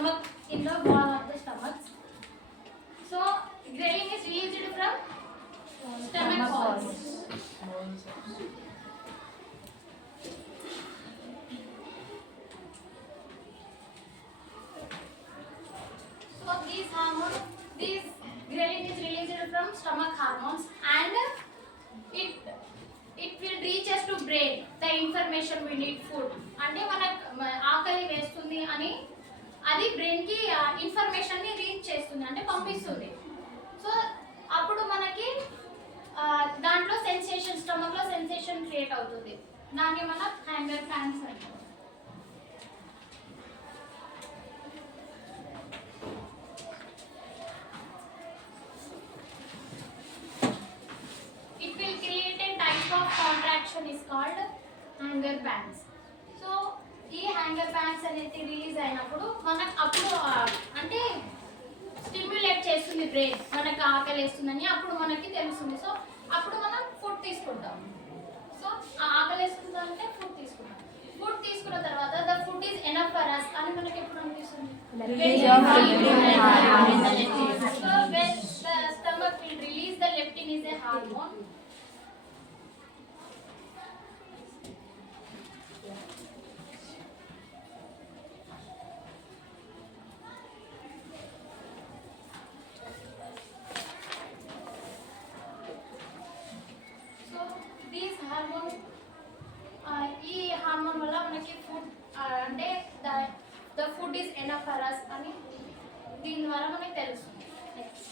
stomach, in the wall of the stomach. So ghrelin is released from stomach walls. So these hormones, this ghrelin is released from stomach hormones, and it will reach us to brain the information we need food. అంటే మన ఆకలి వేస్తుంది అని అది బ్రెయిన్ కి ఇన్ఫర్మేషన్ ని రీచ్ చేస్తుంది, అంటే పంపిస్తుంది. సో అప్పుడు మనకి దాంట్లో సెన్సేషన్, స్టమక్ లో సెన్సేషన్ క్రియేట్ అవుతుంది. దాన్ని మన హ్యాంగర్ ఫ్యాన్స్ అంటాం. It will create a type of contraction is called hanger pants. So ఈ హ్యాంగర్ ప్యాంట్స్ అనేది రిలీజ్ అయినప్పుడు మనకు అప్పుడు అంటే స్టిమ్యులేట్ చేస్తుంది బ్రెయిన్, మనకు ఆకలి వేస్తుందని అప్పుడు మనకి తెలుస్తుంది. సో అప్పుడు మనం ఫుడ్ తీసుకుంటాం. సో ఆకలి వేస్తుందంటే ఫుడ్ తీసుకుంటాం. ఫుడ్ తీసుకున్న తర్వాత the food is enough for us అని మనకి ఎప్పుడు అనిపిస్తుంది? So when the stomach will release the leptin is a hormone. ఈ హార్మోన్ వల్ల మనకి ఫుడ్ అంటే the food is enough for us అని దీని ద్వారా మనకి తెలుస్తుంది. నెక్స్ట్